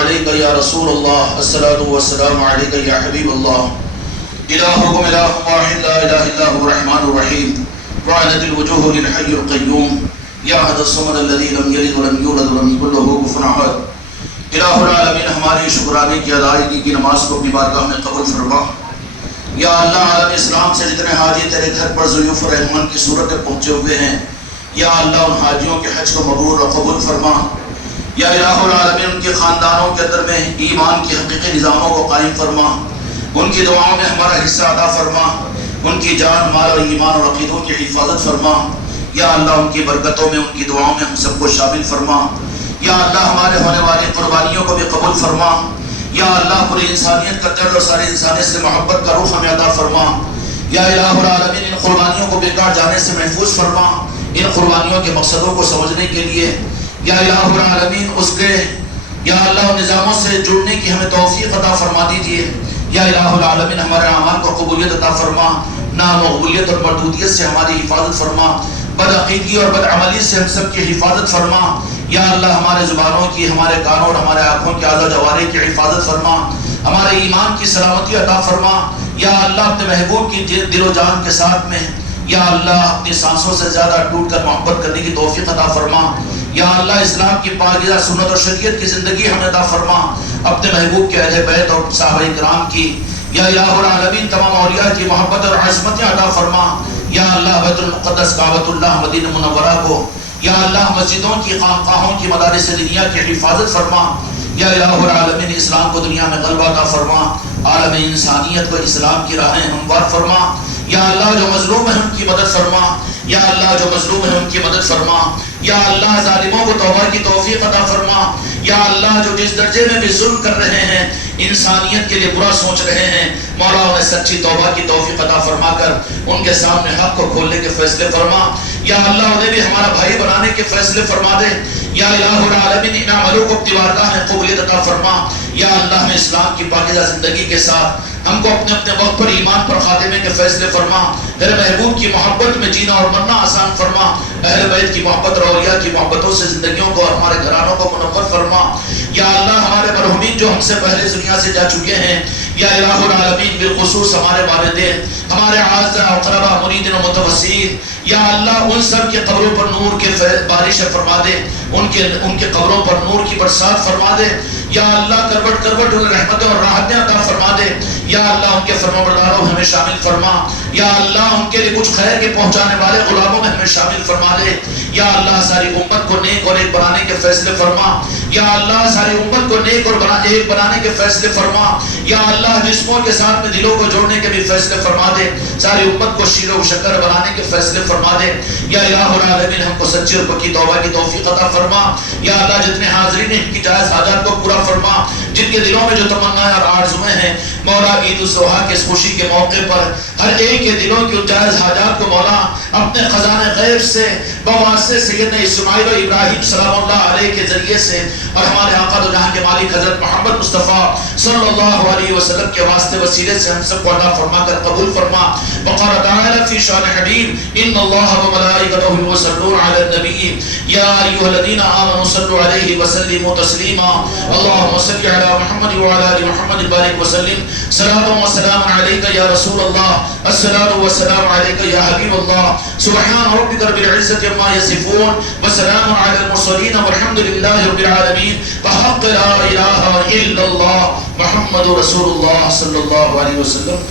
عليك يا رسول الله الصلاة والسلام عليك يا حبيب الله إلهكم إله واحد لا إله إلا هو الرحمن الرحيم وعنت الوجوه للحي القيوم يا أحد الصمد الذي لم يلد ولم يولد ولم يكن له كفوا أحد الہ العالمین ہماری شکرانے کی ادائیگی کی نماز کو اپنی بارگاہ میں قبول فرما۔ یا اللہ عالم اسلام سے جتنے حاجی تیرے گھر پر ضیوف رحمان کی صورت میں پہنچے ہوئے ہیں، یا اللہ ان حاجیوں کے حج کو مبرور و قبول فرما۔ یا الہ العالمین ان کے خاندانوں کے اندر میں ایمان کی حقیقی نظاموں کو قائم فرما، ان کی دعاؤں میں ہمارا حصہ عطا فرما، ان کی جان مال اور ایمان اور عقیدوں کی حفاظت فرما۔ یا اللہ ان کی برکتوں میں ان کی دعاؤں میں ہم سب کو شامل فرما۔ یا اللہ ہمارے ہونے والی قربانیوں کو بھی قبول فرما۔ یا اللہ پوری انسانیت کا درد اور ساری انسانیت سے محبت کا روح ہمیں عطا فرما۔ یا الہ العالمین ان قربانیوں کو بیکار جانے سے محفوظ فرما، ان قربانیوں کے مقصدوں کو سمجھنے کے لیے یا الہ العالمین اس کے یا اللہ نظاموں سے جڑنے کی ہمیں توفیق عطا فرما دیجیے۔ یا الہ العالمین ہمارے اعمال کو قبولیت عطا فرما، نامقبولیت اور مردودیت سے ہماری حفاظت فرما، بد عقیدگی اور بد عملی سے ہم سب کی حفاظت فرما۔ یا اللہ ہمارے زبانوں کی، ہمارے کانوں اور ہمارے آنکھوں کی اعضاء جوارح کی حفاظت فرما، ہمارے ایمان کی سلامتی عطا فرما۔ یا اللہ اپنے محبوب کی دل و جان کے ساتھ میں یا اللہ اپنی سانسوں سے زیادہ ٹوٹ کر محبت کرنے کی توفیق عطا فرما۔ یا اللہ اسلام کی پاکیزہ سنت اور شریعت کی زندگی ہمیں عطا فرما، اپنے محبوب کے اہل بیت اور صحابہ کرام کی یا الہ العالمین تمام اولیاء کی محبت اور عصمتیں عطا فرما۔ یا اللہ بیت المقدس کعبۃ اللہ مدینہ منورہ کو یا اللہ مسجدوں کی، خانقاہوں کی، مدارس دینیہ کی حفاظت فرما۔ یا الہ العالمین اسلام کو دنیا میں غلبہ عطا فرما، عالم انسانیت کو اسلام کی راہیں ہموار فرما۔ یا اللہ جو مظلوم ہے ان کی مدد فرما، یا اللہ جو مظلوم ہے ان کی مدد فرما۔ یا اللہ ظالموں کو توبہ کی توفیق عطا فرما۔ یا اللہ جو جس درجے میں بھی ظلم کر رہے ہیں، انسانیت کے لیے برا سوچ رہے ہیں، مولا انہیں سچی توبہ کی توفیق عطا فرما کر ان کے سامنے حق کو کھولنے کے فیصلے فرما۔ یا اللہ انہیں بھی ہمارا بھائی بنانے کے فیصلے فرما دے۔ یا الہ العالمین ان عملوں کو اپنی بارگاہ میں قبولیت عطا فرما۔ یا اللہ ہمیں اسلام کی پاکیزہ زندگی کے ساتھ ہم کو اپنے اپنے وقت پر ایمان پر خاتمے کے فیصلے فرما۔ تیرے محبوب کی محبت میں جینا اور مرنا آسان فرما، اہل بیت کی محبت اور اولیاء کی محبتوں سے زندگیوں کو اور ہمارے گھرانوں کو منور فرما۔ یا اللہ ہمارے مرحومین جو ہم سے پہلے اس دنیا سے جا چکے ہیں، یا الہ العالمین بالخصوص ہمارے والدین، ہمارے اعزاء اقرباء، مریدین و متوسلین، یا اللہ ان سب کے قبروں پر نور کے بارش فرما دے، ان کے قبروں پر نور کی برسات فرما دے۔ یا اللہ کروٹ کروٹ انہیں رحمتیں اور راحتیں عطا فرما دے۔ یا اللہ ان کے فرمانبرداروں میں ہمیں شامل فرما۔ یا اللہ ان کے لیے کچھ خیر کے پہنچانے والے غلاموں میں ہمیں شامل فرما دے۔ یا اللہ ساری امت کو نیک اور ایک بنانے کے فیصلے فرما۔ یا اللہ ساری امت کو نیک اور ایک بنانے کے فیصلے فرما۔ یا اللہ جسموں کے ساتھ میں دلوں کو جوڑنے کے بھی فیصلے فرما دے، ساری امت کو شیر و شکر بنانے کے فیصلے فرما دے۔ یا الہ العالمین ہم کو سچی اور پکی توبہ کی توفیق عطا فرما۔ یا اللہ جتنے حاضرین ہیں ان کی جائز حاجات کو پورا فرما، جن کے دلوں میں جو تمنائیں اور آرزویں ہیں مولا عید الضحیٰ کے اس خوشی کے موقع پر ہر ایک کے دلوں کی جائز حاجات کو مولا اپنے خزانے غیب سے بواسطے سیدنا اسماعیل و ابراہیم سلام اللہ علیہ کے ذریعے سے اور ہمارے آقا دو جہاں کے مالک حضرت محمد مصطفیٰ صلی اللہ علیہ وسلم کے واسطے وسیلے سے ہم سب کو عطا فرما کر قبول فرما۔ وقال تعالی فی شان حبیب ان اللہ وملائکتہ یصلون علی النبی یا ایھا الذین آمنوا صلوا علیہ وسلموا تسلیما اللهم صل علی محمد وعلی آل محمد بارک وسلم صلاۃ و سلام علیک یا رسول اللہ الصلاۃ والسلام علیک یا حبیب اللہ سبحان ربک رب العزۃ عما یصفون وسلام علی المرسلین والحمد للہ رب العالمین بحق لا الہ الا اللہ محمد رسول اللہ صلی اللہ علیہ وسلم۔